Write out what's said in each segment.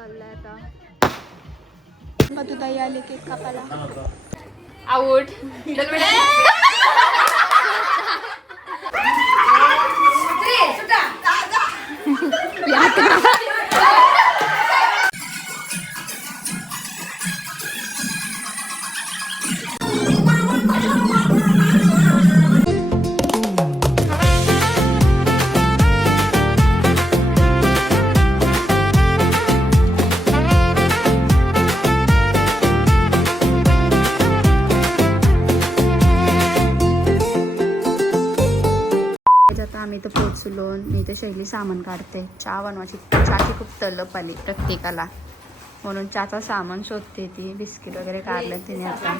चाललाय आता. मधुताई आले केक कापायला. आवड आम्ही तर पोचलो. मी तर शैली सामान काढते. चहा बनवायची. चहाची खूप तलप आली प्रत्येकाला, म्हणून चहाचं सामान शोधते. ती बिस्किट वगैरे काढलं तिने. आता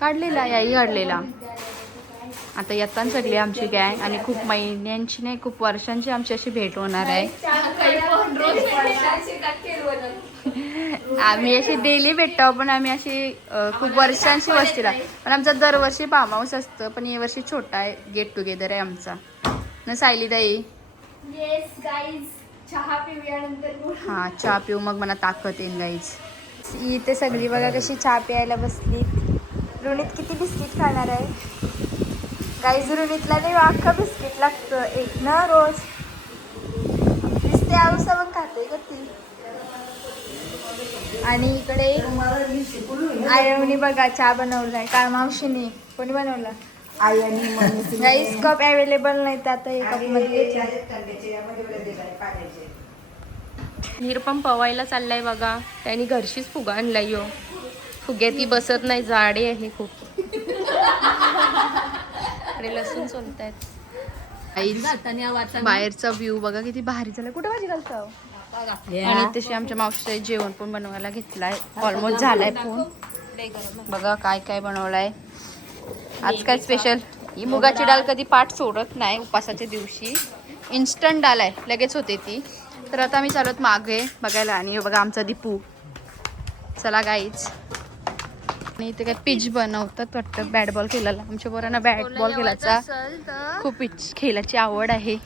काढलेला याही काढलेला. आता येताना सगळी आमची गँग आणि खूप महिन्यांची नाही खूप वर्षांची आमची अशी भेट होणार आहे. आम्ही अशी डेली भेटतो पण आम्ही अशी खूप वर्षांची वस्तीला. पण आमचा दरवर्षी फार्म हाऊस असतं, पण यावर्षी छोटा आहे गेट टुगेदर आहे आमचा ना सायली ताई. हा चहा पिऊ मग मला ताकद येईन गाईज. इथे सगळी बघा कशी चहा प्यायला बसली. रुणीत किती बिस्किट खाणार आहे गाईज? रुणीतला नाही अख्खा बिस्किट लागतं एक ना रोज. नुसते आऊसा पण खाते का ती. आणि इकडे आयवणी बघा चहा बनवलाय. काय मावशीने कोणी बनवला? आई आणि गाईज कप अवेलेबल नाही तर आता एक कप मध्ये निरपम पवायला चाललाय बघा. त्यांनी घरशीच फुगा आणलाय. यो फुग्या ती बसत नाही, जाडे आहे खूप. अरे लसूण सोलतायत. बाहेरचा व्ह्यू बघा किती भारी झाला. कुठे भाजी घालतो? आणि तशी आमच्या मावशीचं जेवण पण बनवायला घेतलाय. ऑलमोस्ट झालाय फोन. बघा काय काय बनवलाय आज. काय स्पेशल? ही मुगाची डाळ कधी पाठ सोडत नाही उपासाच्या दिवशी. इन्स्टंट डाळ आहे, लगेच होते ती. तर आता आम्ही चालत मागे बघायला. आणि बघा आमचा दीपू. चला गाईच. आणि इथे काय पिच बनवतात वाटतं. बॅट बॉल खेळायला. आमच्या पोरांना बॅट बॉल खेळायचा खूप खेळायची आवड आहे.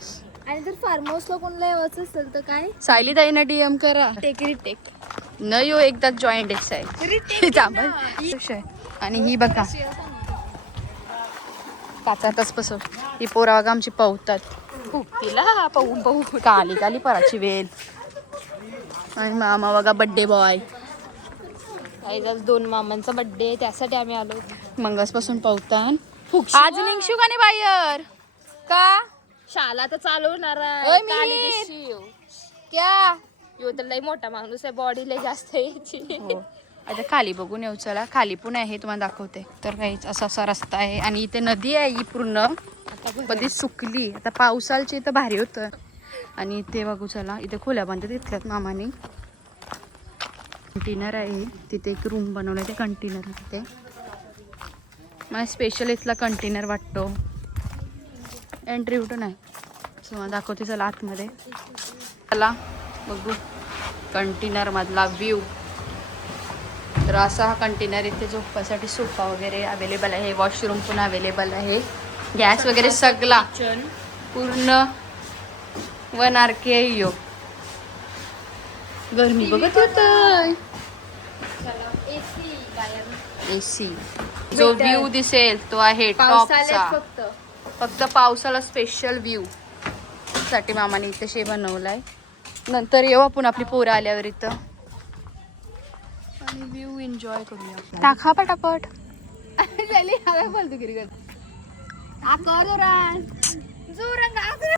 आणि जर फार्म हाऊसला कोणाला यायचं असेल तर काय? सायली ताईंना डीएम करा. टेक न यो एकदा जॉईंट आहे. आणि ही बघा पाचातच बसव. ही पोरा बघा आमची पवतात. तिला पाहू काली काली पराची वेल. आणि मामा बघा बड्डे बॉय. आज 2 मामांचा बर्थडे आहे, त्यासाठी आम्ही आलो. मंगसपासून पवतात. आज निघशू का नाही बाहेर का? शाला तर चालवणार ओय आहे. क्या यो तर लय मोठा माणूस आहे, बॉडी लय जास्त आहे याची. हो. आता खाली बघून येऊ. चला खाली पण आहे तुम्हाला दाखवते. तर काहीच असा असा रस्ता आहे आणि इथे नदी आहे ही पूर्ण. कधी सुकली. आता पावसाळची इथं भारी होतं. आणि इथे बघू चला इथे खोल्या बांधतात तिथल्यात मामाने. कंटेनर आहे तिथे एक रूम बनवलं ते कंटेनर तिथे. मला स्पेशल इथला कंटेनर वाटतो. एंट्री कुठून आहे तुम्हाला दाखवते चला आतमध्ये. चला बघू कंटेनर मधला व्ह्यू. तर असा हा कंटेनर. इथे झोपासाठी सोफा वगैरे अवेलेबल आहे. वॉशरूम पण अवेलेबल आहे. गॅस वगैरे सगळा पूर्ण 1 RK आहे यो. गरमी बघत होत. AC जो व्ह्यू दिसेल तो आहे टॉपचा. फक्त पावसाला स्पेशल व्ह्यू साठी मामाने इथे शे बनवलाय. नंतर येऊ आपण आपली पोरं आल्यावर इथं आणि व्ह्यू एन्जॉय करूया. टाका पटापट.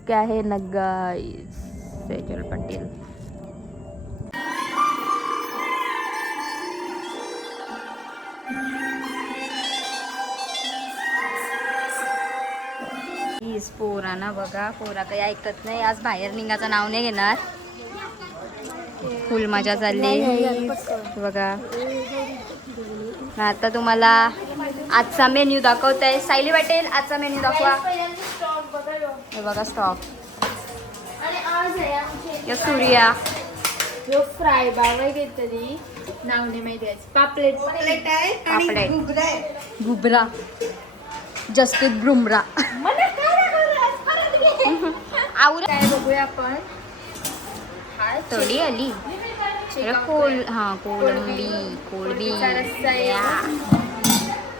क्या है नगाईस सेजल पटेल. पोरांना बघा. पोरा काही ऐकत नाही. आज बाहेर निघायचं नाव नाही घेणार. फुल मजा चालली बघा. आता तुम्हाला आजचा मेन्यू दाखवताय. सायली पाटील आजचा मेन्यू दाखवा. हे बघा स्टॉक. या सूर्या जो फ्राय बाय घेतली नाव नाही माहिती. पापलेट पापलेट घुबरा जसप्रीत बुमरा. काय बघूया आपण. थोडी आली अरे कोळंबी रस्सा आहे.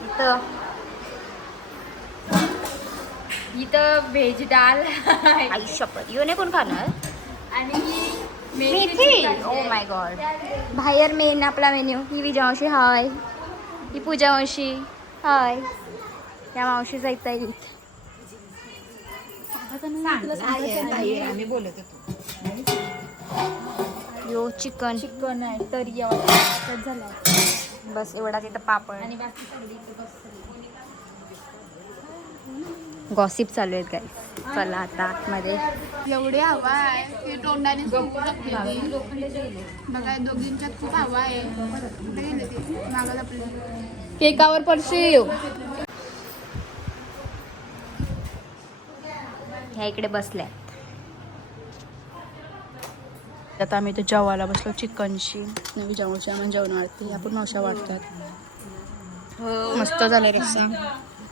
इथं इथं व्हेज डाल आई शपथ येऊ नाही कोण खाणार आणि मेथी ओ माय गॉड बाहेर मेन आपला मेन्यू ही विजयामावशी हाय ही पूजा मावशी हाय या मावशी जायचं आहे यो चिकन चिकन आहे तरी झाला बस एवढा तिथं पापड आणि बाकी सगळी गॉसिप चालू आहेत काय चला आता आतमध्ये एवढी हवा आहे की तोंडाने बघा दोघींच्यात खूप हवा आहे मागत आपल्या केकावर परशी येऊ ह्या इकडे बसल्या आता आम्ही इथे जेवायला बसलो चिकनशी नवी जेवणाची आम्हाला जेवण वाढते आपण मावशा वाटतात मस्त झाले रस्सा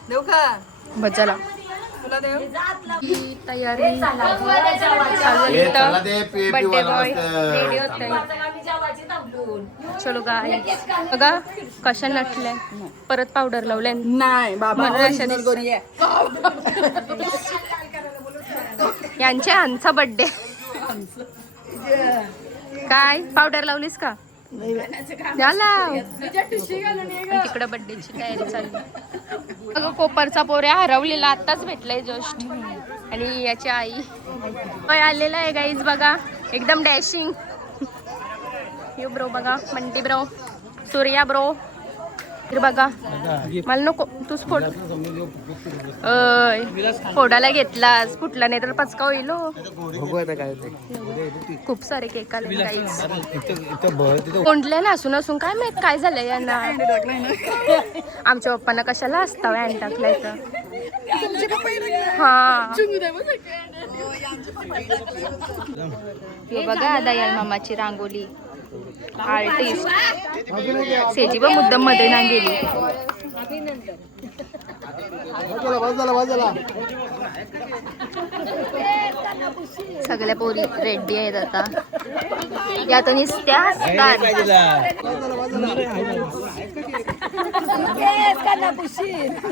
देऊ का बस झाला तुला देऊ ही तयारी बर्थडे बॉय रेडी होते चलो गाय बघा कशा नटल्या परत पावडर लावल्या नाही बाबा म्हणून अशा original दिसतात. गोरी आहे. यांच्या आमचा बर्थडे काय पावडर लावलीस का झाला तिकडं बर्थडेची तयारी चालली अगं कोपरचा पोऱ्या हरवलेला आत्ताच भेटलाय जस्ट आणि याची आई होय आलेला आहे गाईज बघा एकदम डॅशिंग यो ब्रो बघा मंटी ब्रो सूर्या ब्रो बघा मला नको तूच फोड फोडायला घेतलास फुटला नाही तर पचका होईल हो. खूप सारे केक आले कोंडले नसून असून काय माहित काय झालंय यांना आमच्या पप्पांना कशाला असता वॅन टाकलाय तर हा हे बघा दयाल मामाची रांगोली आर्टिस्ट सेजी पण मुद्दाम मध्ये ना गेली सगळ्या पोरी रेडी आहेत आता यात नुसत्या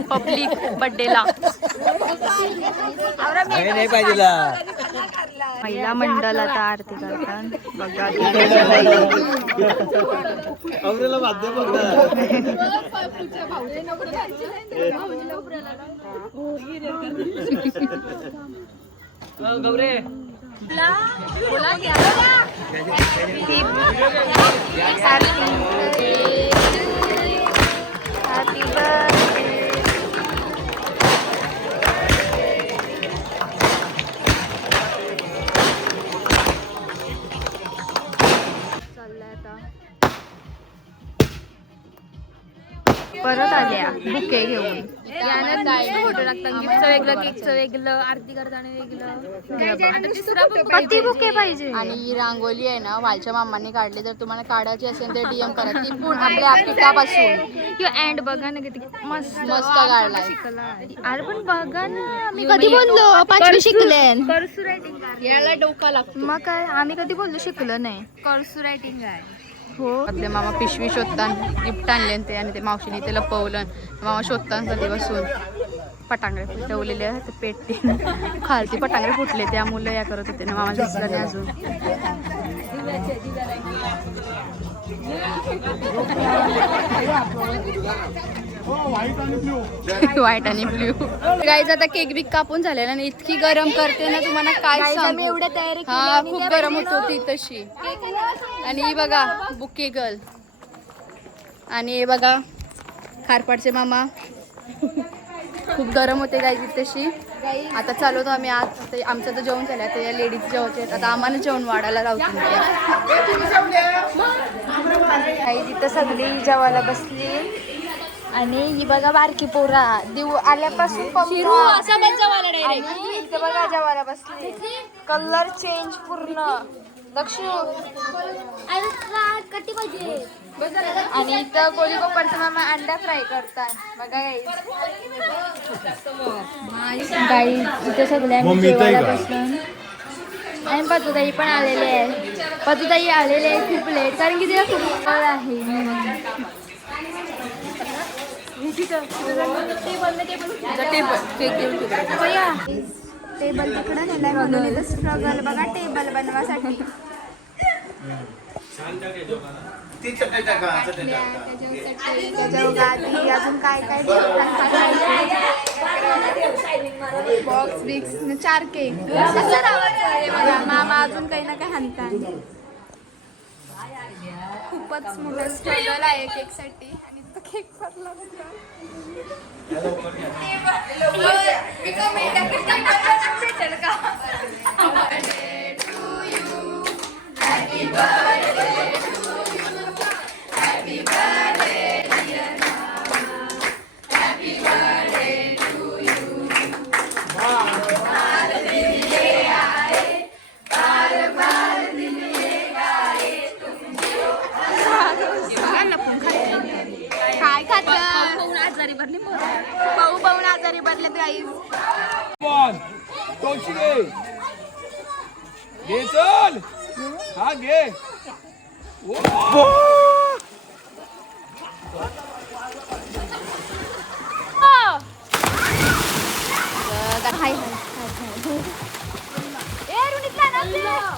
पब्लिक बर्थडेला महिला मंडळ आता आरती करतात बघा हॅपी बर्थडे परत आल्या बुके घेऊन फोटो टाकतात गिफ्टचं वेगळं केकचं वेगळं आरती करताना वेगळं किती बुके पाहिजे आणि ही रांगोली आहे ना वालच्या मामांनी काढली जर तुम्हाला काढायची असेल तर डीएम करा ती पूर्ण आपल्या पिठापासून किंवा अँड बघा ना किती मस्त मस्त काढलाय अरे पण बघा ना मी कधी बोललो पाचवी शिकले कर्सू रायटिंग याला डोका लागतो मग काय आम्ही कधी बोललो शिकलो नाही कर्सू रायटिंग आहे हो आपले मामा पिशवी शोधताना गिफ्ट आणले ते आणि ते मावशीने ते लपवलं मामा शोधताना कधी बसून पटांगळे फुटवलेले ते पेटी खालती पटांगळे फुटले त्या मुलं या करत होते ना मामा दिसलं नाही अजून व्हाईट आणि ब्ल्यू गाईज आता केक बिक कापून झालेला आणि इतकी गरम करते ना तुम्हाला काय सांगू एवढ्या तयारी हा खूप गरम होत होती तशी आणि ही बघा बुके गर्ल आणि हे बघा खारपाडचे मामा खूप गरम होते गाईज तशी आता चालवतो आम्ही आज आमचं तर जेवण झालं तर या लेडीज जेवायचे आता आम्हाला जेवण वाढायला लावतो गाईज इथं सगळी जेवायला बसली आणि ही बघा बारकी पोरा देऊ आल्यापासून इथं बघा जेवायला बसली कलर चेंज पूर्ण दक्षू आणि इथं कोळी कोपरचा मामा अंडा फ्राय करतात बघा गाई इथे सगळ्या जेवायला बसलो आणि पतुताई पण आलेले आहे. पतुताई आलेले आहे खूप लेट कारण की तिला खूप वेळ आहे. टेबल तिकडं नेलाय म्हणून इथं स्ट्रगल बघा टेबल बनवासाठी. अजून काय काय बॉक्स बिक्स 4 केक मामा अजून काही ना काही हाणतात. खूपच मोठं स्ट्रगल आहे केक साठी आणि तो केक पडला काय खात आजारी भरली पाहू पाहून आजारी भरलेत गाईज. घे चल हा घे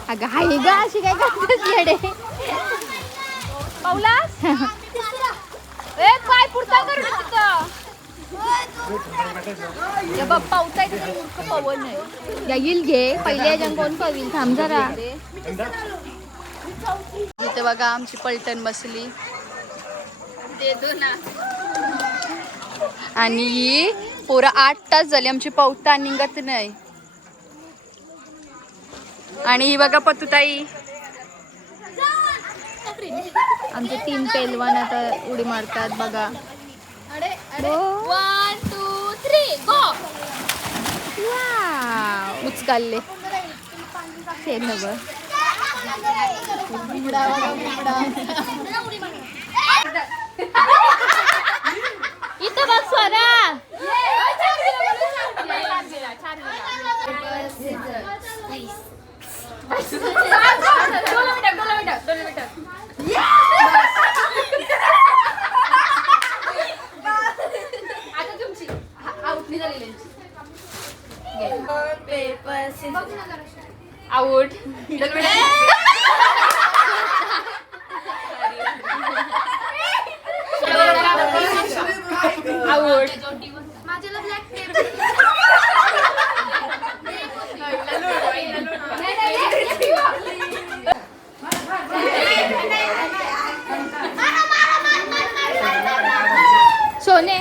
अगं हाय ग अशी काय करतेस येडे पावला ए काय पुरता करू तिथं या बाप पावसाय तर मूर्ख पवन नाही येईल घे पहिले याच्यानं कोण पवील थांब जरा. इथे बघा आमची पलटण बसली देतो ना. आणि ही पोरं 8 तास झाली आमची पवता निघत नाही. आणि ही बघा पतुताई आमचे 3 पेलवान आता उडी मारतात बघा. 1 2 3 गो. उचकालले ते नवं इथं बघ स्वरा. आता तुमची आउटली झालेली आउट. आउट. माझ्याला ब्लॅक टेप. सोने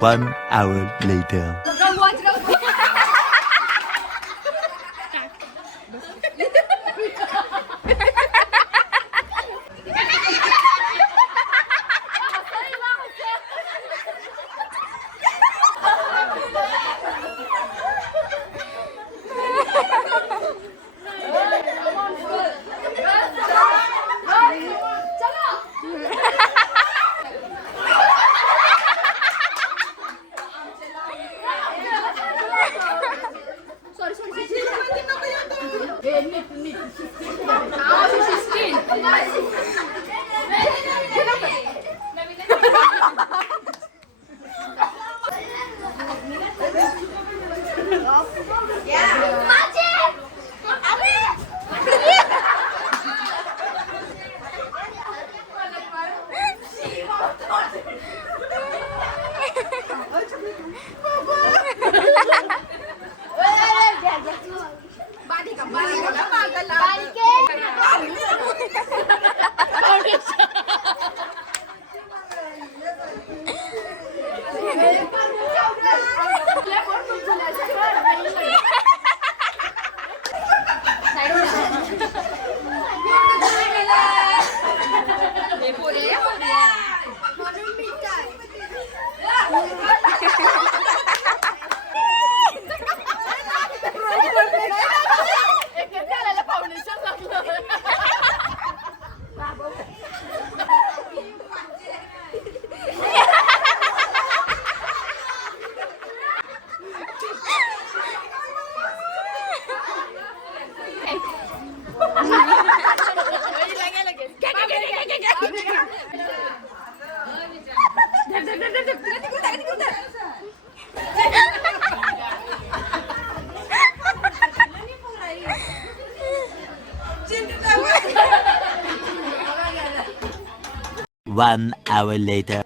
One hour later. 1 hour later.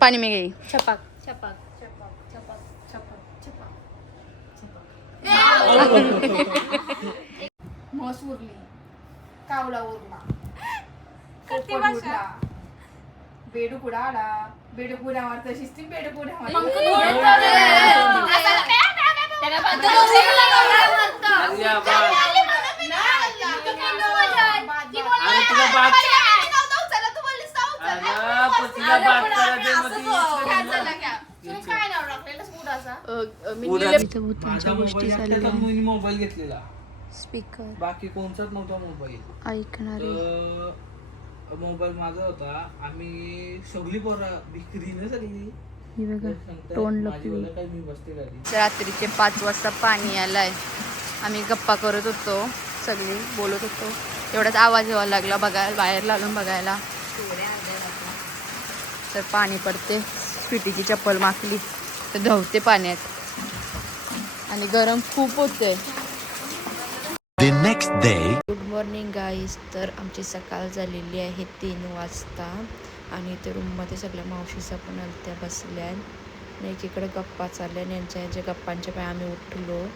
पाणी में गई छपाक म्हस उरली, कावळा उरला, पोपट उरला, बेडूक उडाला, बेडूक उडावर तशीच ती बेडूक मोबाईल घेतलेला स्पीकर बाकी कोणचाच नव्हता मोबाईल ऐकणारे मोबाईल माझा होता आम्ही सगळी पोरं भिकरी ना सगळी ही बघा तोंड माझी लपली. काही मी बसते गाडी रात्रीचे 5 वाजता पाणी आलाय. आम्ही गप्पा करत होतो, सगळी बोलत होतो. तेवढाच आवाज यावा लागला बघायला, बाहेर लागून बघायला तर पाणी पडते. स्वीटीची चप्पल माखली तर धावते पाण्यात आणि गरम खूप होते. The next day. Good morning guys. तर आमची सकाळ झालेली आहे 3 वाजता आणि ते रूममध्ये सगळ्या मावशीचा पण आलत्या बसल्या आणि एकीकडे गप्पा चालल्या आणि यांच्या गप्पांच्या पाय आम्ही उठलो.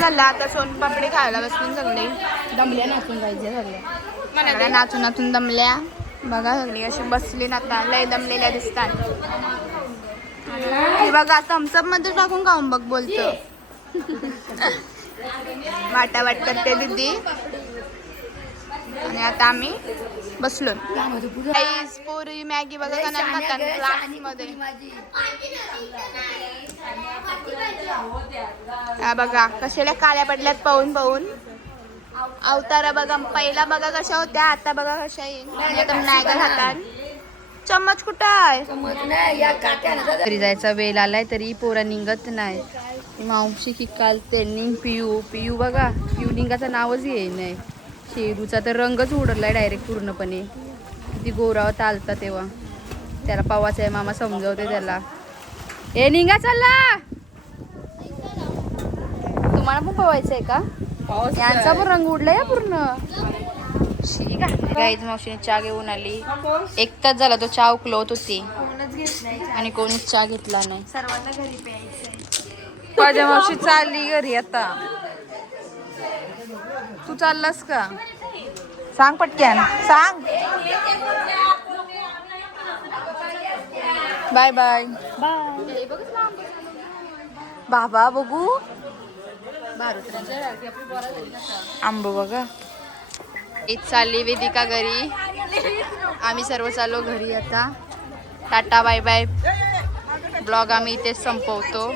झालं आता सोनपापडी खायला बसली सगळी. दमल्या नाचून जायचे सगळे. सगळ्या नाचून नाचून दमल्या. बघा सगळी अशी बसली ना, आता लय दमलेल्या दिसतात. हे बघा थम्सअप मध्ये टाकून खाऊन बघ बोलतो. वाटावाट करते दीदी. आणि आता आम्ही बसलो. पोरी मॅगी बघा क्लास मध्ये. बघा कशाला काळ्या पडल्यात पाहून पाहून. अवतारा बघा पहिला बघा कशा होत्या, आता बघा कशा येईल. मॅगी खातात. चम्मच कुठं आहे? घरी जायचा वेळ आलाय तरी पोरा निघत नाही. मावशी की काल त्यांनी पिऊ बघा पिऊ निघाचं नावच येई नाही. शेरूचा तर रंगच उडलाय डायरेक्ट पूर्णपणे. किती गोरावत आलता तेव्हा. त्याला पवाचा आहे मामा समजवते त्याला. ए निघा चालला. तुम्हाला पण पवायचं आहे का? यांचा पण रंग उडलाय या पूर्ण. ठीक आहे गाईज मावशीने चहा घेऊन आली. 1 तास झाला तो चहा उकलवत होती आणि कोणीच चहा घेतला नाही. सर्वांना घरी प्यायचंय. माझ्या मावशी चालली घरी आता. तू चाललास का? सांग पटक्यान सांग. Bye bye. बाबा बघू आंब बघा. एक चालली वेदिका घरी. आम्ही सर्व चाललो घरी आता. Tata bye bye. ब्लॉग आम्ही इथेच संपवतो.